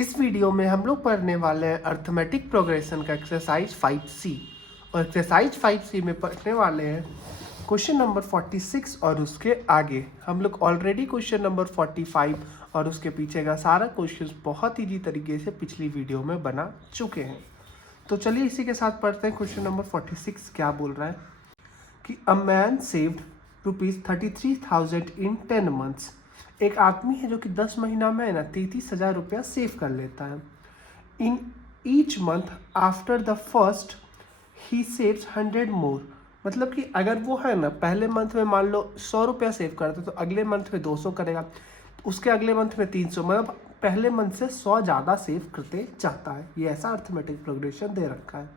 इस वीडियो में हम लोग पढ़ने वाले हैं अर्थमेटिक प्रोग्रेशन का एक्सरसाइज 5C और एक्सरसाइज 5C में पढ़ने वाले हैं क्वेश्चन नंबर 46 और उसके आगे। हम लोग ऑलरेडी क्वेश्चन नंबर 45 और उसके पीछे का सारा क्वेश्चन बहुत ईजी तरीके से पिछली वीडियो में बना चुके हैं। तो चलिए इसी के साथ पढ़ते हैं। क्वेश्चन नंबर 46 क्या बोल रहा है कि a man saved ₹33,000 in 10 months. एक आदमी है जो कि 10 महीना में है ना 33,000 रुपया सेव कर लेता है। In each month after the first he saves 100 मोर। मतलब कि अगर वो है ना पहले मंथ में मान लो 100 रुपया सेव करता है तो अगले मंथ में 200 करेगा, उसके अगले मंथ में 300, मतलब पहले मंथ से 100 ज़्यादा सेव करते जाता है। ये ऐसा अर्थमेटिक प्रोग्रेशन दे रखा है।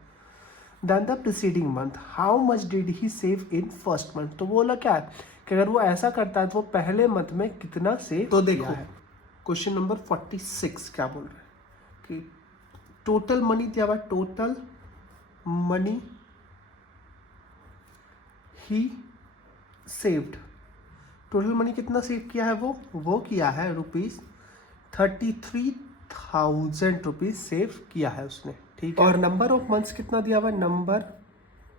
Then the preceding month how much did he save in first month. तो बोला क्या है कि अगर वो ऐसा करता है तो वो पहले मंथ में कितना सेव तो देखो है। क्वेश्चन नंबर 46 क्या बोल रहा है कि टोटल मनी दिया हुआ, टोटल मनी ही सेव्ड। टोटल मनी कितना सेव किया है वो किया है ₹33,000 सेव किया है उसने, ठीक है। और नंबर ऑफ मंथ्स कितना दिया हुआ है, नंबर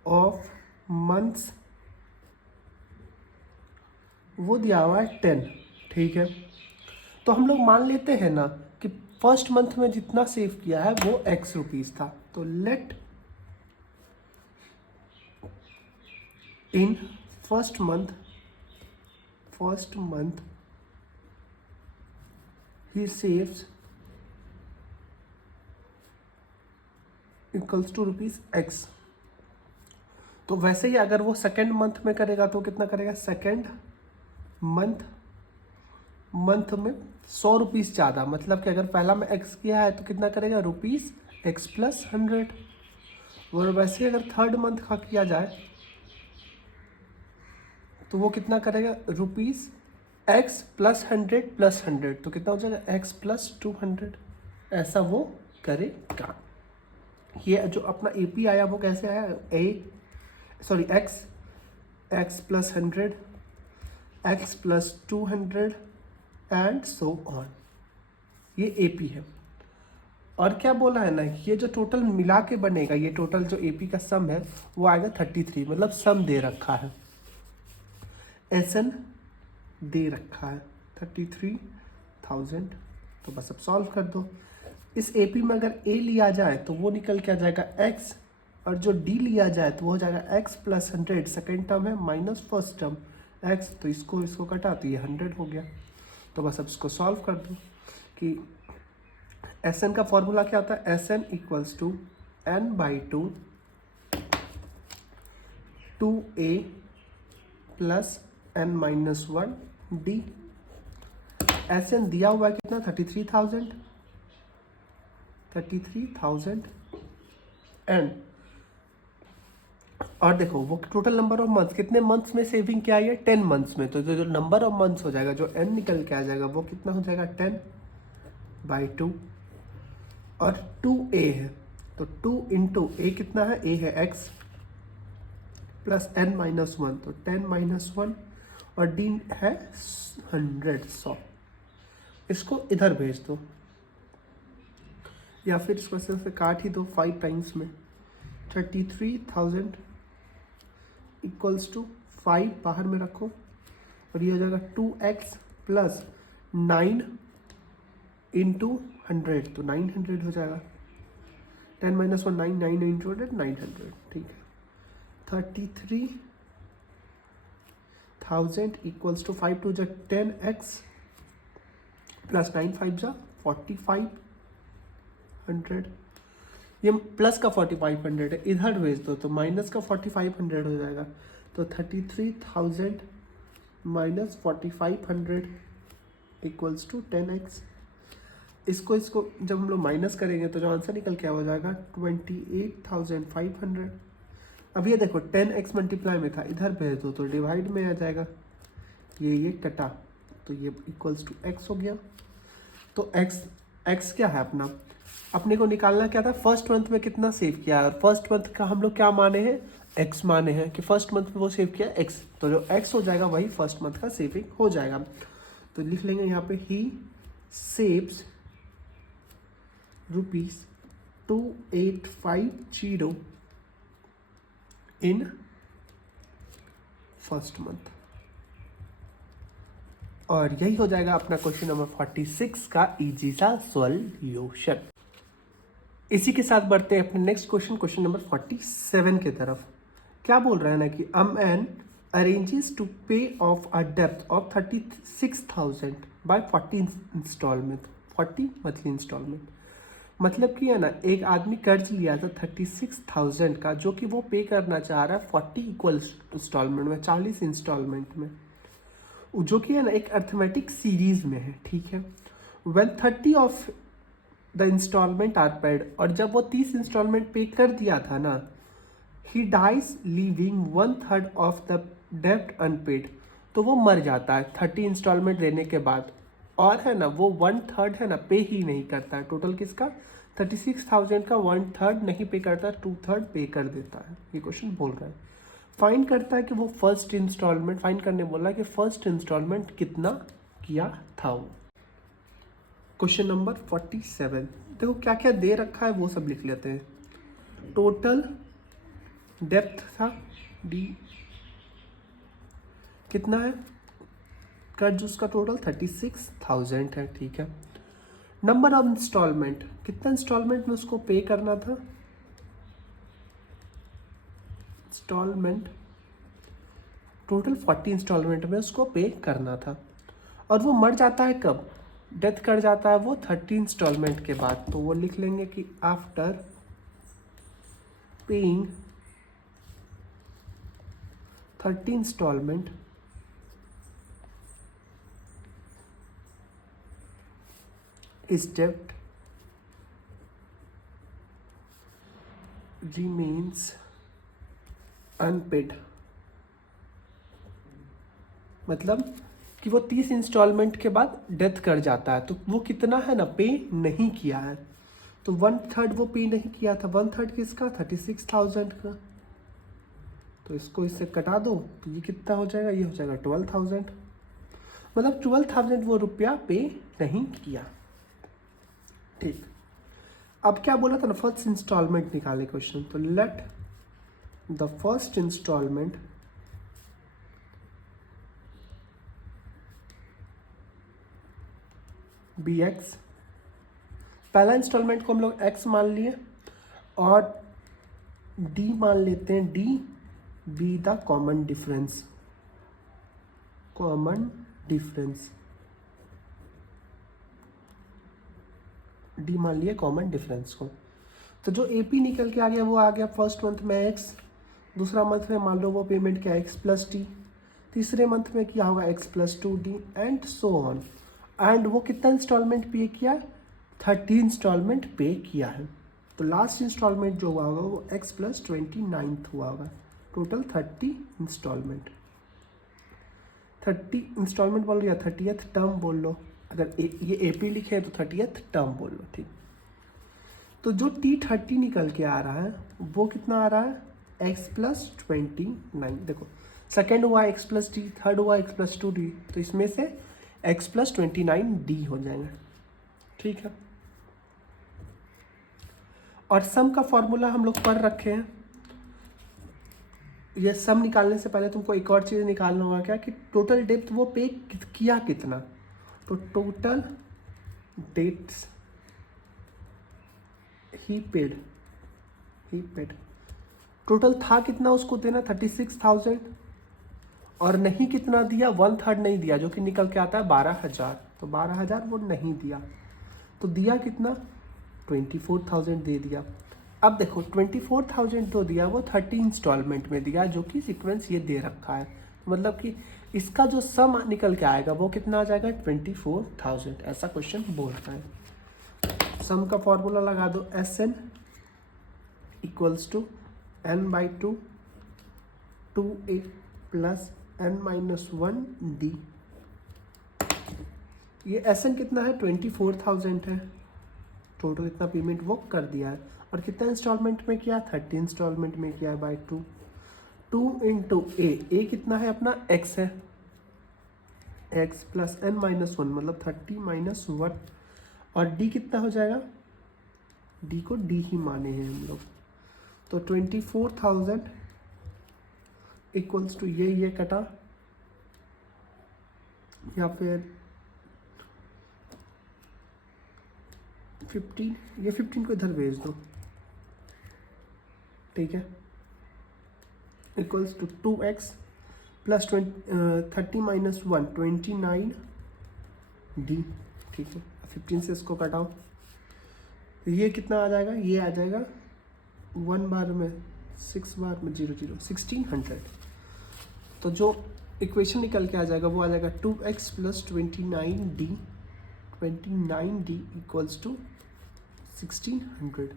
ऑफ मंथ्स वो दिया हुआ है 10, ठीक है। तो हम लोग मान लेते हैं ना कि फर्स्ट मंथ में जितना सेव किया है वो X रुपीज था। तो let in first month he saves equals to ₹X। तो वैसे ही अगर वो सेकेंड मंथ में करेगा तो कितना करेगा, सेकेंड मंथ में 100 रुपीज़ ज़्यादा। मतलब कि अगर पहला में X किया है तो कितना करेगा, ₹X + 100। और वैसे ही अगर थर्ड मंथ का किया जाए तो वो कितना करेगा, ₹X + 100 + 100, तो कितना हो जाएगा X + 200। ऐसा वो करेगा। ये जो अपना AP आया वो कैसे आया, X + 100, X + 200 and so on. ये AP है। और क्या बोला है ना, ये जो टोटल मिला के बनेगा, ये टोटल जो AP का सम है वो आएगा 33। मतलब सम दे रखा है, SN दे रखा है 33,000। तो बस अब सॉल्व कर दो। इस AP में अगर A लिया जाए तो वो निकल के आ जाएगा X, और जो D लिया जाए तो वो हो जाएगा X + 100, सेकेंड टर्म है माइनस फर्स्ट टर्म X, तो इसको कटा तो ये 100 हो गया। तो बस अब इसको सॉल्व कर दो कि SN का फॉर्मूला क्या होता है, SN = n/2 2A + n-1 D। SN दिया हुआ है कितना, 33,000 एंड, और देखो वो टोटल नंबर ऑफ मंथ्स कितने मंथ्स में सेविंग क्या है, 10 मंथ्स में। तो जो नंबर ऑफ मंथ्स हो जाएगा, जो n निकल के आ जाएगा वो कितना हो जाएगा, 10/2। और 2A है तो 2 × A कितना है, A है X + n-1, तो 10-1, और D है 100। इसको इधर भेज दो या फिर इसको सिर्फ काट ही दो 5 टाइम्स में। 33,000 = 5 बाहर में रखो, और ये हो जाएगा 2X + 9 × 100, तो 900 हो जाएगा। 10-1 9, 9 × 100 900, ठीक है। 33,000 = 5 × 10X + 9 × 5 = 4,500। ये प्लस का 4,500 है, इधर भेज दो तो माइनस का 4,500 हो जाएगा। तो 33,000 - 4,500 = 10X। इसको जब हम लोग माइनस करेंगे तो जो आंसर निकल के हो जाएगा 28,500। अब ये देखो 10X मल्टीप्लाई में था, इधर भेज दो तो डिवाइड में आ जाएगा। ये कटा तो ये = X हो गया। तो X क्या है अपना, अपने को निकालना क्या था, फर्स्ट मंथ में कितना सेव किया है। और फर्स्ट मंथ का हम लोग क्या माने हैं, X माने हैं कि फर्स्ट मंथ में वो सेव किया X, तो जो X हो जाएगा वही फर्स्ट मंथ का सेविंग हो जाएगा। तो लिख लेंगे यहाँ पे ही सेव्स ₹2850 इन फर्स्ट मंथ। और यही हो जाएगा अपना क्वेश्चन नंबर 46 का इजी सा सॉल्यूशन। इसी के साथ बढ़ते हैं अपने नेक्स्ट क्वेश्चन, क्वेश्चन नंबर 47 की तरफ। क्या बोल रहा है ना कि an arranges to pay off a depth of 36,000 by 40 instalment, 40 monthly instalment. मतलब कि है ना, एक आदमी कर्ज लिया था 36,000 का, जो कि वो पे करना चाह रहा है 40 इक्वल इंस्टॉलमेंट में, 40 इंस्टॉलमेंट में, जो कि है ना एक अर्थमेटिक सीरीज में है, ठीक है। When 30 of the instalment are paid, और जब वो 30 इंस्टॉलमेंट पे कर दिया था ना, he dies leaving 1/3 of the डेप्ट अनपेड, तो वो मर जाता है 30 इंस्टॉलमेंट देने के बाद, और है ना वो 1/3 है ना पे ही नहीं करता है। टोटल किसका, 36,000 का 1/3 नहीं पे करता, 2/3 पे कर देता है। ये क्वेश्चन बोल रहा है, फाइंड करता है कि वो फर्स्ट इंस्टॉलमेंट फाइंड करने बोला कि फर्स्ट इंस्टॉलमेंट कितना किया था वो। क्वेश्चन नंबर 47, देखो क्या क्या दे रखा है वो सब लिख लेते हैं। टोटल डेप्थ था डी, कितना है कर्ज उसका, टोटल 36,000 है, ठीक है। नंबर ऑफ इंस्टॉलमेंट, कितना इंस्टॉलमेंट में उसको पे करना था, इंस्टॉलमेंट टोटल 40 इंस्टॉलमेंट में उसको पे करना था। और वो मर जाता है कब, डेथ कर जाता है वो 30 इंस्टॉलमेंट के बाद। तो वो लिख लेंगे कि after paying 30 instalment his debt remains unpaid। मतलब कि वो 30 इंस्टॉलमेंट के बाद डेथ कर जाता है, तो वो कितना है ना पे नहीं किया है, तो 1/3 वो पे नहीं किया था। 1/3 किसका, 36,000 का, तो इसको इससे कटा दो, तो ये कितना हो जाएगा, ये हो जाएगा 12,000। मतलब 12,000 वो रुपया पे नहीं किया, ठीक। अब क्या बोला था ना, फर्स्ट इंस्टॉलमेंट निकाले क्वेश्चन, तो let the first instalment be X. पहला इंस्टॉलमेंट को हम लोग एक्स मान लिए, और डी मान लेते हैं, D be the common difference, common difference, D मान लिए कॉमन डिफरेंस को। तो जो एपी निकल के आ गया वो आ गया फर्स्ट मंथ में एक्स, दूसरा मंथ में मान लो वो पेमेंट क्या एक्स प्लस टी, तीसरे मंथ में क्या होगा x plus 2D and so on. And वो कितना इंस्टॉलमेंट पे किया, 30 इंस्टॉलमेंट पे किया है। तो लास्ट इंस्टॉलमेंट जो हुआ होगा वो एक्स प्लस 29 हुआ होगा। टोटल 30 इंस्टॉलमेंट, 30 इंस्टॉलमेंट बोल लो या 30th टर्म बोल लो, अगर ये एपी लिखे तो 30th टर्म बोल लो, ठीक। तो जो T30 निकल के आ रहा है वो कितना आ रहा है, एक्स प्लस 29। देखो सेकेंड हुआ एक्स प्लस टी, थर्ड हुआ एक्स प्लस 2D, तो इसमें से एक्स प्लस 29D हो जाएगा, ठीक है। और सम का फॉर्मूला हम लोग पढ़ रखे हैं। ये सम निकालने से पहले तुमको एक और चीज़ निकालना होगा, क्या कि टोटल डेप्थ वो पे किया कितना, तो टोटल डेट्स ही पेड टोटल था कितना उसको देना 36,000, और नहीं कितना दिया, 1/3 नहीं दिया, जो कि निकल के आता है 12,000। तो 12,000 वो नहीं दिया, तो दिया कितना 24,000 दे दिया। अब देखो 24,000 तो दिया वो 30 इंस्टॉलमेंट में दिया, जो कि सीक्वेंस ये दे रखा है। मतलब कि इसका जो सम निकल के आएगा वो कितना आ जाएगा 24,000, ऐसा क्वेश्चन बोलता है। सम का फॉर्मूला लगा दो, SN equals to n/2 2a plus n-1d। ये SN कितना है 24,000 है, टोटल इतना पेमेंट वो कर दिया है। और कितना इंस्टॉलमेंट में किया, 30 इंस्टॉलमेंट में किया है, बाई 2 इंटू ए कितना है अपना x है, x प्लस n-1 मतलब 30 - 1, और d कितना हो जाएगा डी को डी ही माने हैं हम लोग। तो 24,000 इक्वल्स टू ये कटा, या फिर 15, ये 15 को इधर भेज दो, ठीक है, equals to 2x plus 30 minus 1 29 D, ठीक है। 15 से इसको कटाओ, ये कितना आ जाएगा, ये आ जाएगा 1 बार में 6 बार में 0 0 1600। तो जो इक्वेशन निकल के आ जाएगा वो आ जाएगा 2x plus 29d equals to 1600।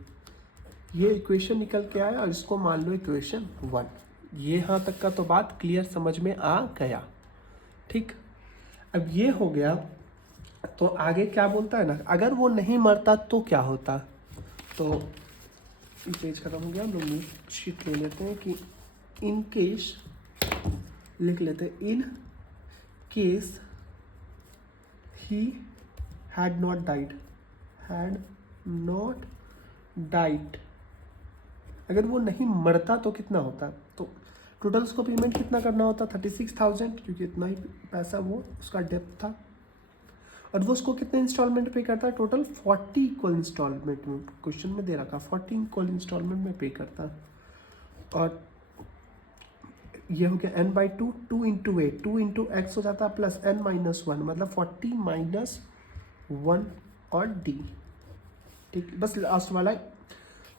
ये इक्वेशन निकल के आया और इसको मान लो इक्वेशन 1। ये यहाँ तक का तो बात क्लियर समझ में आ गया, ठीक। अब ये हो गया, तो आगे क्या बोलता है ना, अगर वो नहीं मरता तो क्या होता। तो ये पेज खत्म हो गया, हम लोग शीट ले लेते हैं कि इन केस लिख लेते हैं, in case he had not died, अगर वो नहीं मरता तो कितना होता। तो टोटल उसको पेमेंट कितना करना होता, 36,000, क्योंकि इतना ही पैसा वो उसका डेप्थ था। और वो उसको कितने इंस्टॉलमेंट पे करता है, टोटल 40 इक्वल इंस्टॉलमेंट में, क्वेश्चन में दे रखा 40 इक्वल इंस्टॉलमेंट में पे करता है। और ये हो गया n/2, 2 इंटू ए, 2 इंटू एक्स हो जाता है प्लस n-1, मतलब 40 माइनस 1 और डी, ठीक। बस लास्ट वाला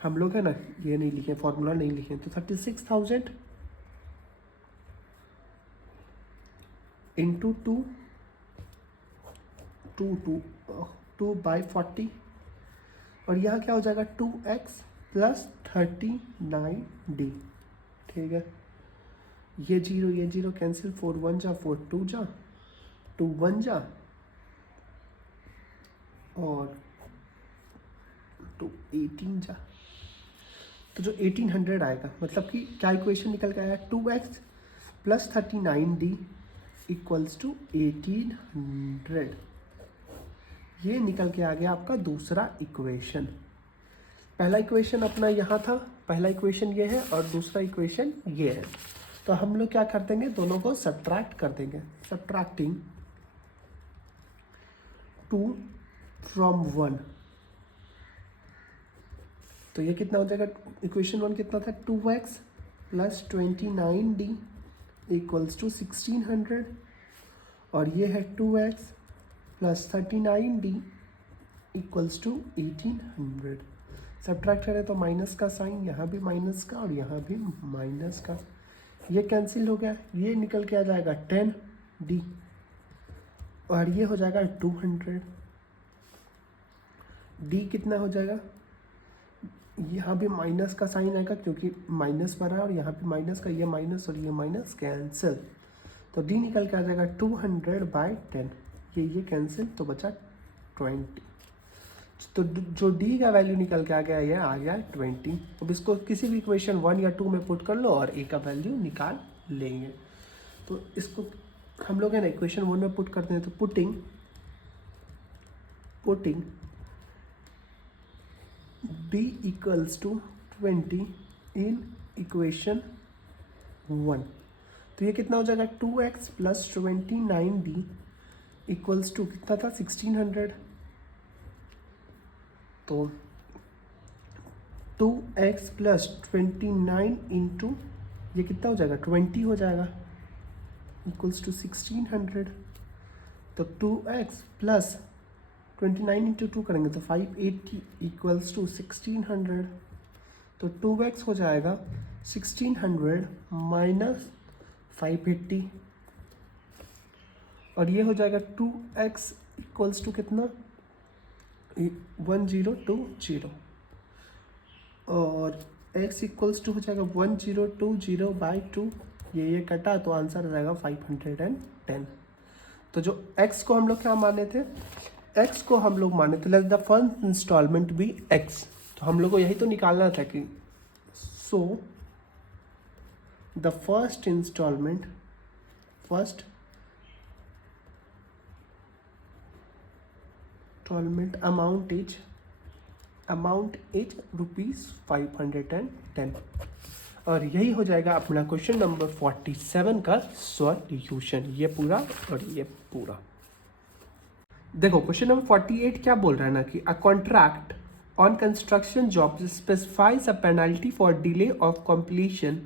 हम लोग है ना ये नहीं लिखे, फॉर्मूला नहीं लिखे, तो 36,000 इंटू 2 बाई 40, और यहाँ क्या हो जाएगा 2x प्लस 39d, ठीक है। ये जीरो कैंसिल, 4 1 जा 4 2 जा 2 1 जा और 2 18 जा, तो जो 1800 आएगा, मतलब कि क्या इक्वेशन निकल के आया, 2x plus 39d equals to 1800। ये निकल के आ गया आपका दूसरा इक्वेशन। पहला इक्वेशन अपना यहाँ था, पहला इक्वेशन ये है और दूसरा इक्वेशन ये है। तो हम लोग क्या कर देंगे, दोनों को सब्ट्रैक्ट कर देंगे, सब्ट्रैक्टिंग 2 फ्रॉम 1। तो ये कितना हो जाएगा, इक्वेशन 1 कितना था, 2x plus 29d equals to 1600, और ये है 2x plus 39d equals to 1800। Subtract करें तो माइनस का साइन, यहाँ भी माइनस का और यहाँ भी माइनस का, ये कैंसिल हो गया, ये निकल के आ जाएगा 10d और ये हो जाएगा 200। d कितना हो जाएगा, यहाँ भी माइनस का साइन आएगा क्योंकि माइनस बना है और यहाँ पे माइनस का, ये माइनस और ये माइनस कैंसिल, तो d निकल के आ जाएगा 200/10, ये कैंसिल, तो बचा 20। तो जो d का वैल्यू निकल के आ गया, ये आ गया 20। अब इसको किसी भी इक्वेशन 1 या 2 में पुट कर लो और a का वैल्यू निकाल लेंगे। तो इसको हम लोग है ना इक्वेशन 1 में पुट करते हैं, तो putting d equals to 20 in equation 1, तो ये कितना हो जाएगा, 2x plus 29d equals to कितना था, 1600। तो 2x प्लस 29 इंटू ये कितना हो जाएगा, 20 हो जाएगा, इक्वल्स टू 1600। तो 2x प्लस 29 इंटू 2 करेंगे तो 580 इक्वल्स टू 1600। तो 2x हो जाएगा 1600 माइनस 580, और ये हो जाएगा 2x इक्वल्स टू कितना, 1020, और x इक्वल्स टू हो जाएगा 1020/2, ये कटा तो आंसर आ जाएगा 510। तो जो x को हम लोग क्या माने थे, x को हम लोग माने थे let the first instalment be x, तो हम लोग को यही तो निकालना था कि so the first instalment amount is amount is ₹510। और यही हो जाएगा अपना क्वेश्चन नंबर 47 का सॉल्यूशन, ये पूरा और ये पूरा। देखो क्वेश्चन नंबर 48 क्या बोल रहा है ना कि a contract on construction job specifies a penalty for delay of completion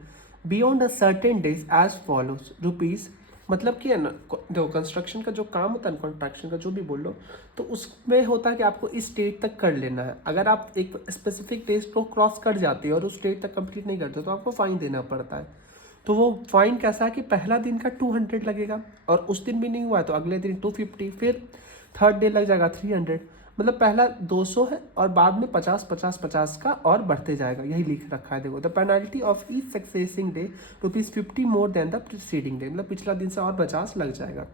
beyond a certain days as follows rupees. मतलब कि है ना, देखो कंस्ट्रक्शन का जो काम होता है, कॉन्ट्रैक्शन का जो भी बोल लो, तो उसमें होता है कि आपको इस स्टेज तक कर लेना है। अगर आप एक स्पेसिफिक डेज को क्रॉस कर जाते हो और उस स्टेज तक कंप्लीट नहीं करते तो आपको फाइन देना पड़ता है। तो वो फाइन कैसा है कि पहला दिन का 200 लगेगा, और उस दिन भी नहीं हुआ है तो अगले दिन 250, फिर थर्ड डे लग जाएगा 300। मतलब पहला 200 है और बाद में 50 50 50 का और बढ़ते जाएगा, यही लिख रखा है। देखो the penalty of each succeeding day ₹50 more than the preceding day, मतलब पिछला दिन से और 50 लग जाएगा।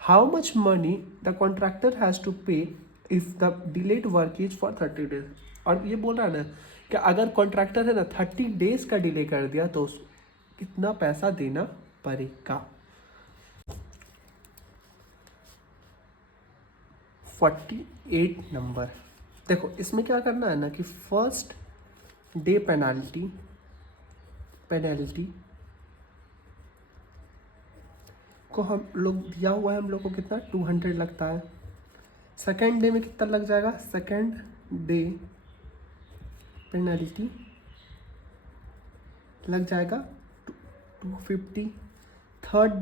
How much money the contractor has to pay if the delayed work is for 30 days. और ये बोल रहा है ना कि अगर कॉन्ट्रैक्टर है ना 30 डेज का डिले कर दिया तो कितना पैसा देना पड़ेगा। 48 नंबर। देखो इसमें क्या करना है ना कि फर्स्ट डे पेनल्टी को हम लोग दिया हुआ है, हम लोग को कितना 200 लगता है। सेकेंड डे में कितना लग जाएगा, सेकेंड डे पेनल्टी लग जाएगा 250। थर्ड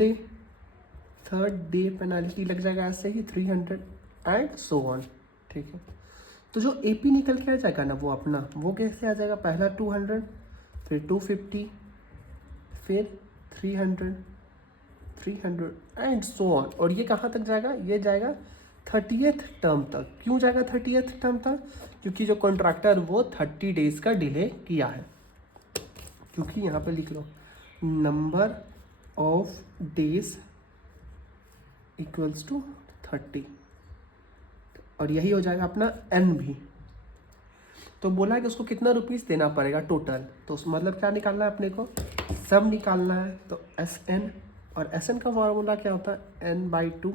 डे पेनल्टी लग जाएगा ऐसे ही 300 एंड सो ऑन। ठीक है, तो जो एपी निकल के आ जाएगा ना वो अपना, वो कैसे आ जाएगा, पहला 200, फिर 250, फिर 300 एंड सो ऑन। और ये कहाँ तक जाएगा, ये जाएगा 30th टर्म तक। क्यों जाएगा 30th टर्म तक, क्योंकि जो कॉन्ट्रैक्टर वो 30 डेज का डिले किया है। क्योंकि यहाँ पे लिख लो number of days equals to 30, और यही हो जाएगा अपना एन भी। तो बोला है कि उसको कितना रुपीस देना पड़ेगा टोटल, तो मतलब क्या निकालना है अपने को, सब निकालना है। तो एस एन, और एस एन का फॉर्मूला क्या होता है, n/2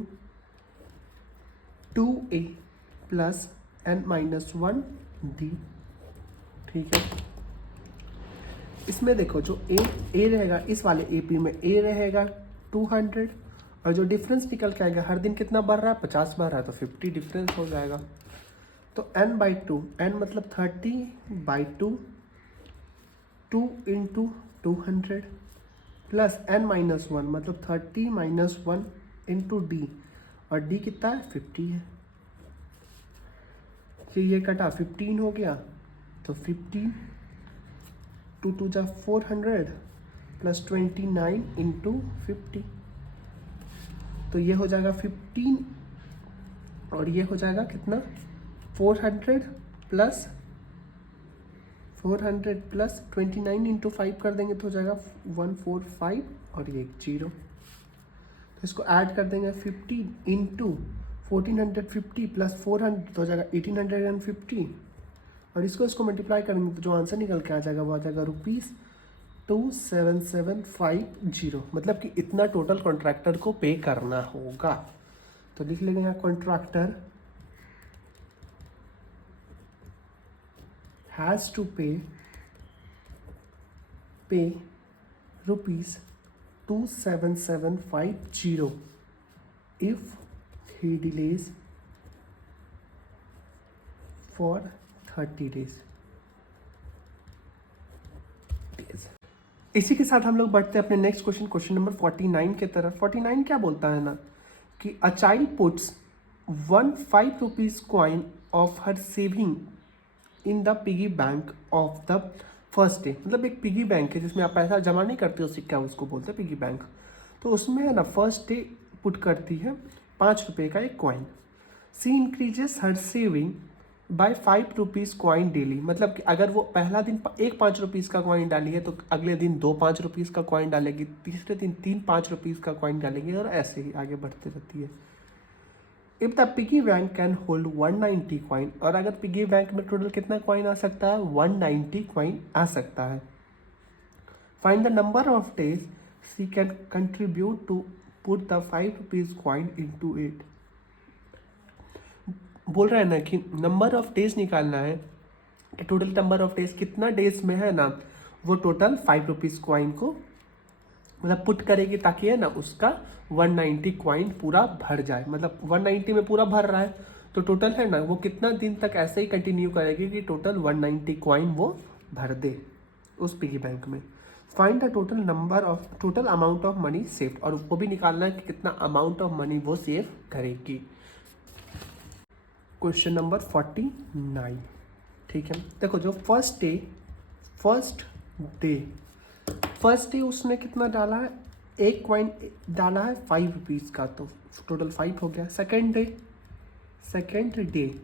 2a plus n-1 d। ठीक है, इसमें देखो जो ए रहेगा, इस वाले एपी में ए रहेगा 200, और जो डिफरेंस निकल के आएगा हर दिन कितना बढ़ रहा है, 50 बढ़ रहा है, तो 50 डिफरेंस हो जाएगा। तो n/2, n मतलब 30/2, 2 × 200 प्लस n-1 मतलब 30-1 इंटू डी, और डी कितना है 50 है। फिर ये कटा 15 हो गया, तो 15 2 2 जा 400 प्लस 29 इंटू 50, तो ये हो जाएगा 15, और ये हो जाएगा कितना 400 प्लस 29 इंटू 5 कर देंगे तो हो जाएगा 145, और ये 0। तो इसको ऐड कर देंगे 15 इंटू 1450 प्लस 400 तो हो जाएगा 1850, और इसको मल्टीप्लाई करेंगे तो जो आंसर निकल के आ जाएगा वो आ जाएगा ₹27750। मतलब कि इतना टोटल कॉन्ट्रैक्टर को पे करना होगा। तो लिख लेंगे यहाँ कॉन्ट्रैक्टर हैज़ टू पे ₹27750 if he delays for 30 days। इसी के साथ हम लोग बढ़ते हैं अपने नेक्स्ट क्वेश्चन नंबर 49 के तरफ। 49 क्या बोलता है ना कि a child puts 1 ₹5 coin of her saving in the piggy bank of the first day. मतलब एक पिगी बैंक है जिसमें आप पैसा जमा नहीं करते हो सिक्का, उसको बोलते हैं पिगी बैंक। तो उसमें है ना फर्स्ट डे पुट करती है ₹5 का एक कॉइन। सी इंक्रीजेस हर सेविंग बाय ₹5 कॉइन डेली। मतलब कि अगर वो पहला दिन एक ₹5 का कॉइन डाली है तो अगले दिन 2 ₹5 का कॉइन डालेगी, तीसरे दिन 3 ₹5 का कॉइन डालेंगे, और ऐसे ही आगे बढ़ती रहती है। If the piggy bank can hold 190 coin, और अगर पिगी बैंक में टोटल कितना कॉइन आ सकता है, 190 कॉइन आ सकता है। Find the number of days she can contribute to put the ₹5 coin into it. बोल रहा है ना कि नंबर ऑफ डेज निकालना है टोटल नंबर ऑफ डेज कितना डेज में है ना, वो टोटल 5 रुपीज़ कॉइन को मतलब पुट करेगी ताकि है ना उसका 190 कॉइन पूरा भर जाए। मतलब 190 में पूरा भर रहा है तो टोटल है ना वो कितना दिन तक ऐसे ही कंटिन्यू करेगी कि टोटल 190 कॉइन वो भर दे उस पिगी बैंक में। Find the total amount of money saved, और वो भी निकालना है कि कितना अमाउंट ऑफ मनी वो सेव करेगी। क्वेश्चन नंबर 49, ठीक है। देखो जो फर्स्ट डे उसने कितना डाला है, एक कॉइन डाला है 5 रुपीज़ का, तो टोटल 5 हो गया। सेकेंड डे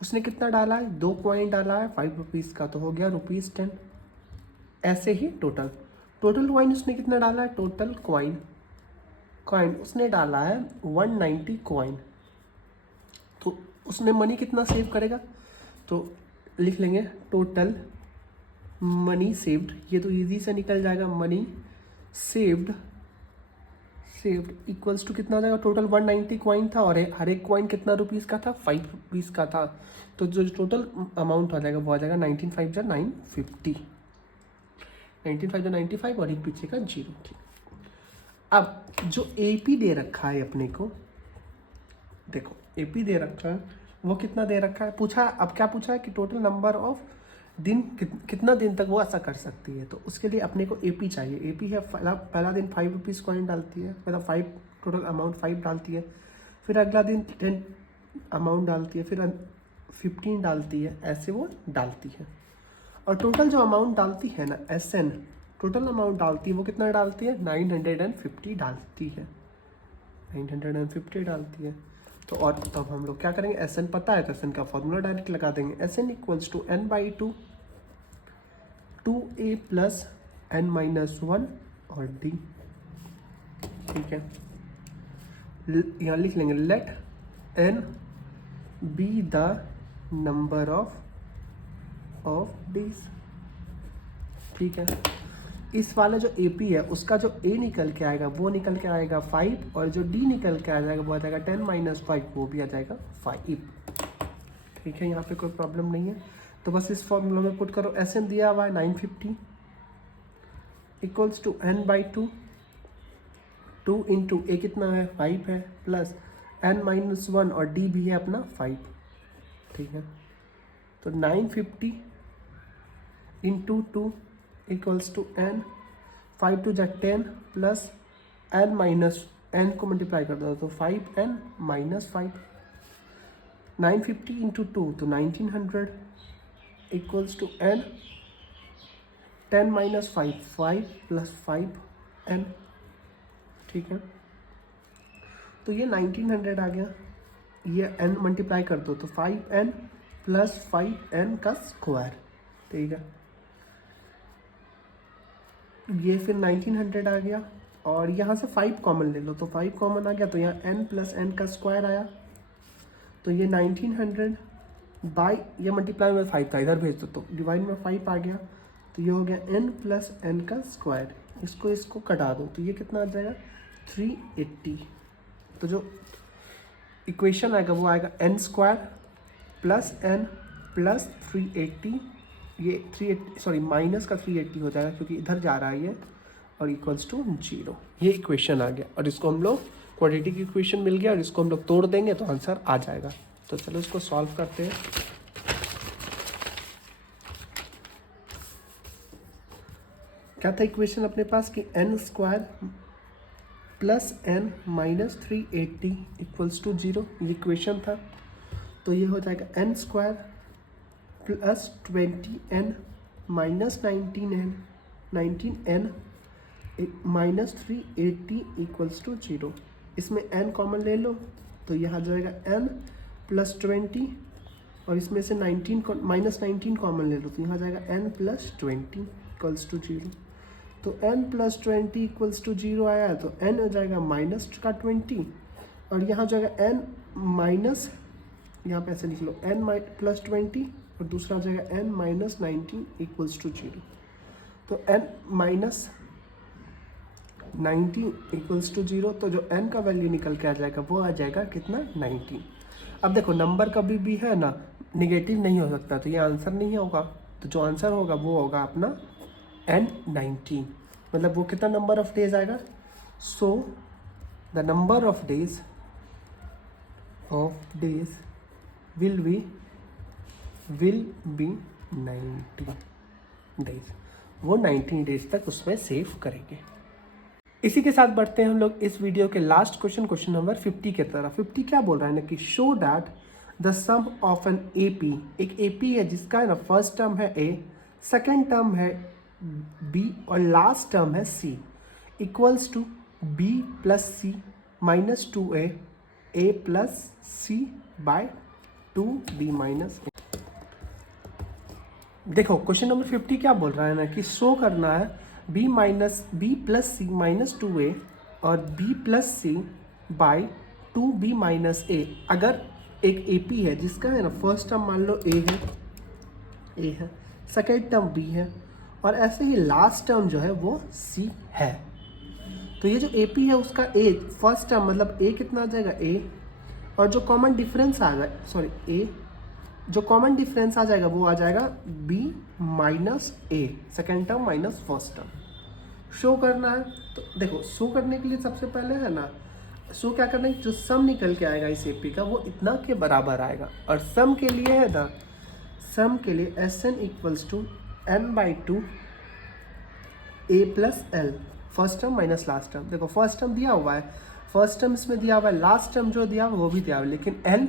उसने कितना डाला है, 2 कॉइन डाला है 5 रुपीज़ का, तो हो गया ₹10। ऐसे ही टोटल कॉइन उसने कितना डाला है, टोटल कॉइन उसने डाला है 190 कॉइन, तो उसने मनी कितना सेव करेगा, तो लिख लेंगे टोटल मनी सेव्ड। ये तो इजी से निकल जाएगा, मनी सेव्ड इक्वल्स टू कितना हो जाएगा, टोटल 190 कॉइन था और हर एक कॉइन कितना रुपीज़ का था, 5 रुपीज़ का था, तो जो टोटल अमाउंट हो जाएगा वो आ जाएगा 19 5 जा 950, 19 5 जा 95 और एक पीछे का 0। अब जो एपी दे रखा है अपने को, देखो एपी दे रखा है वो कितना दे रखा है, पूछा अब क्या पूछा है कि टोटल नंबर ऑफ दिन कितना दिन तक वो ऐसा कर सकती है, तो उसके लिए अपने को एपी चाहिए। एपी है पहला दिन 5 रुपीज़ कॉइन डालती है, मतलब 5 टोटल अमाउंट 5 डालती है, फिर अगला दिन 10 अमाउंट डालती है, फिर 15 डालती है, ऐसे वो डालती है। और टोटल जो अमाउंट डालती है ना SN, टोटल अमाउंट डालती है वो कितना डालती है, 950 डालती है, 950 डालती है। तो और तब हम लोग क्या करेंगे, SN पता है तो SN का फॉर्मूला डायरेक्ट लगा देंगे, SN equals to n/2 2a plus n-1 और d, ठीक है। यहाँ लिख लेंगे let n be the number of days, ठीक है। इस वाला जो AP है उसका जो A निकल के आएगा वो निकल के आएगा 5, और जो D निकल के आ जाएगा वो आ जाएगा 10 - 5, वो भी आ जाएगा 5, ठीक है। यहाँ पे कोई प्रॉब्लम नहीं है, तो बस इस फॉर्मूला में पुट करो। SN दिया हुआ है 950 equals to n/2, 2 into A कितना है 5 है, प्लस n-1 और D भी है अपना 5, ठीक है। तो 950 इंटू 2 इक्वल्स टू n, 5 2 जा 10 प्लस n को मल्टीप्लाई कर दो तो 5n - 5, 950 इंटू 2 तो 1900 equals to n, 10 - 5 5 plus 5n, ठीक है। तो ये 1900 आ गया, ये n मल्टीप्लाई कर दो तो 5n प्लस 5n का स्क्वायर, ठीक है। ये फिर 1900 आ गया, और यहाँ से 5 कॉमन ले लो तो 5 कॉमन आ गया, तो यहाँ n प्लस n का स्क्वायर आया, तो ये 1900 बाई ये मल्टीप्लाई में 5 था, इधर भेज दो तो डिवाइड में 5 आ गया, तो ये हो गया n प्लस n का स्क्वायर। इसको कटा दो तो ये कितना आ जाएगा 380। तो जो इक्वेशन आएगा वो आएगा n square plus n plus 380, ये 380 सॉरी माइनस का 380 हो जाएगा क्योंकि इधर जा रहा है ये, और इक्वल्स टू 0। ये इक्वेशन आ गया, और इसको हम लोग क्वाड्रेटिक इक्वेशन मिल गया, और इसको हम लोग तोड़ देंगे तो आंसर आ जाएगा। तो चलो इसको सॉल्व करते हैं। क्या था इक्वेशन अपने पास कि n square plus n minus 380 equals to 0, ये इक्वेशन था। तो ये हो जाएगा n square plus 20n minus 19n minus 380 equals to 0। इसमें n कॉमन ले लो तो यह आ जाएगा n प्लस 20, और इसमें से 19 माइनस 19 कॉमन ले लो तो यहाँ आ जाएगा n प्लस 20 इक्वल्स टू 0। तो n प्लस 20 इक्वल्स टू 0 आया है, तो n हो जाएगा माइनस का 20, और यहाँ हो जाएगा n माइनस, यहाँ पे ऐसे लिख लो n प्लस 20, और दूसरा हो जाएगा n माइनस 19 इक्वल्स टू 0। तो n माइनस 19 इक्वल्स टू 0, तो जो n का वैल्यू निकल के आ जाएगा वो आ जाएगा कितना 19। अब देखो नंबर कभी भी है ना निगेटिव नहीं हो सकता, तो ये आंसर नहीं होगा। तो जो आंसर होगा वो होगा अपना N19, मतलब वो कितना नंबर ऑफ डेज आएगा। So the number of days will be 90 days. वो 90 डेज तक उसमें सेव करेंगे। इसी के साथ बढ़ते हैं हम लोग इस वीडियो के लास्ट क्वेश्चन नंबर 50 की तरफ। 50 क्या बोल रहा है ना कि show that the sum of an AP, एक AP है जिसका है ना फर्स्ट टर्म है A, सेकेंड टर्म है B और लास्ट टर्म है C, equals to B plus C minus 2A, A plus C by 2B minus A। देखो क्वेश्चन नंबर 50 क्या बोल रहा है ना कि शो करना है B plus C minus 2A और B plus C by 2B minus A। अगर एक AP है जिसका है ना फर्स्ट टर्म मान लो A है, सेकेंड टर्म B है और ऐसे ही लास्ट टर्म जो है वो C है, तो ये जो AP है उसका A फर्स्ट टर्म मतलब A कितना आ जाएगा A, और जो कॉमन डिफरेंस आ जाए A जो कॉमन डिफरेंस आ जाएगा वो आ जाएगा B minus A, second term minus first term. Show करना है तो देखो शो करने के लिए सबसे पहले है ना शो क्या करना है, जो सम निकल के आएगा इस AP का वो इतना के बराबर आएगा। और सम के लिए है ना, सम के लिए SN equals to N/2 A plus L, first term minus last term. देखो फर्स्ट टर्म दिया हुआ है, फर्स्ट टर्म इसमें दिया हुआ है, लास्ट टर्म जो दिया हुआ है वो भी दिया हुआ है, लेकिन N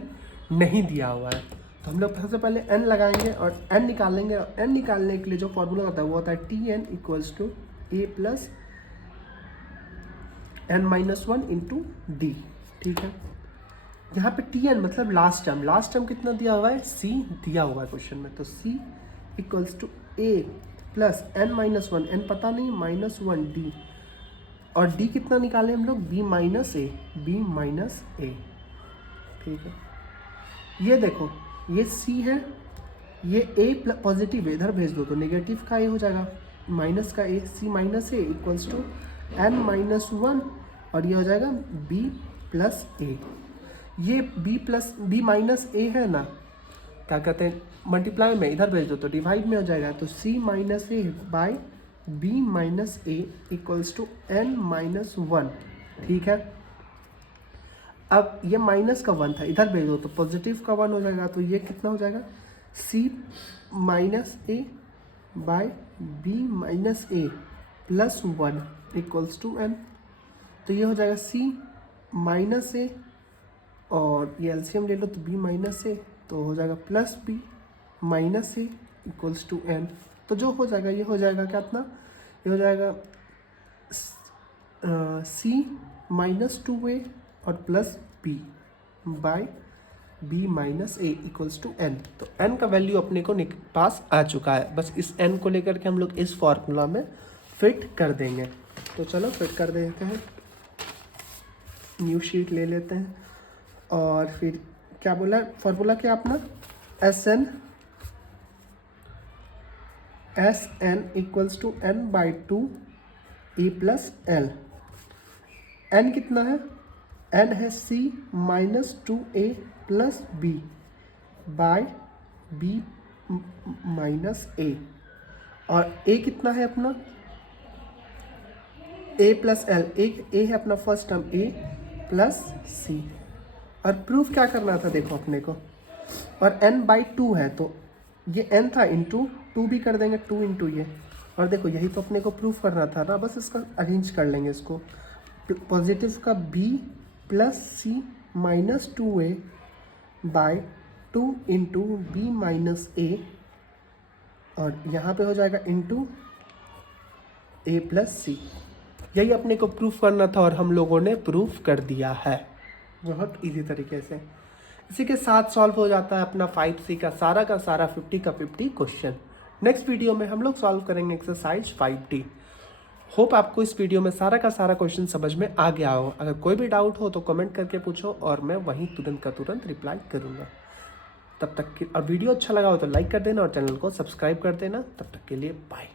नहीं दिया हुआ है। तो हम लोग सबसे पहले N लगाएंगे और N निकालेंगे, और N निकालने के लिए जो फॉर्मूला होता है वो होता है TN equals to A plus N-1 into D। ठीक है, यहाँ पे TN मतलब लास्ट टर्म कितना दिया हुआ है C दिया हुआ है क्वेश्चन में, तो C equals to A plus N-1, N पता नहीं माइनस 1 D, और D कितना निकाले हम लोग B माइनस A। ठीक है, ये देखो ये C है, ये A पॉजिटिव है, इधर भेज दो तो नेगेटिव का A हो जाएगा, माइनस का A, C minus A equals to N-1, और ये हो जाएगा B प्लस A। ये B माइनस A है ना, क्या कहते हैं मल्टीप्लाई में इधर भेज दो तो डिवाइड में हो जाएगा, तो C minus A by B minus A equals to N-1। ठीक है, अब ये माइनस का 1 था, इधर भेज दो तो पॉजिटिव का 1 हो जाएगा, तो ये कितना हो जाएगा C minus A by B minus A plus 1 equals to N। तो ये हो जाएगा C माइनस A और ये एलसीएम ले लो तो B माइनस A, तो हो जाएगा plus B minus A equals to N। तो जो हो जाएगा ये हो जाएगा क्या इतना, ये हो जाएगा C माइनस 2A और plus B by B minus A equals to N। तो N का वैल्यू अपने को पास आ चुका है, बस इस N को लेकर के हम लोग इस फॉर्मूला में फिट कर देंगे। तो चलो फिट कर देते हैं, न्यू शीट ले लेते हैं, और फिर क्या बोला फॉर्मूला क्या अपना SN equals to N/2 A plus L। N कितना है, N है C minus 2A plus B by B minus A, और A कितना है अपना A प्लस L, एक A है अपना first term A plus C। और प्रूफ क्या करना था देखो अपने को, और N/2 है तो ये N था इंटू 2 भी कर देंगे, 2 इंटू ये, और देखो यही तो अपने को प्रूफ करना था ना, बस इसका अरेंज कर लेंगे इसको। पॉजिटिव का B plus C minus 2A by 2 into B minus A, और यहाँ पे हो जाएगा इंटू A प्लस C। यही अपने को प्रूफ करना था और हम लोगों ने प्रूफ कर दिया है बहुत इजी तरीके से। इसी के साथ सॉल्व हो जाता है अपना 5C का सारा 50 का 50 क्वेश्चन। नेक्स्ट वीडियो में हम लोग सॉल्व करेंगे एक्सरसाइज 5D। होप आपको इस वीडियो में सारा का सारा क्वेश्चन समझ में आ गया हो। अगर कोई भी डाउट हो तो कमेंट करके पूछो और मैं वहीं तुरंत का तुरंत रिप्लाई करूँगा। तब तक और वीडियो अच्छा लगा हो तो लाइक कर देना और चैनल को सब्सक्राइब कर देना। तब तक के लिए बाय।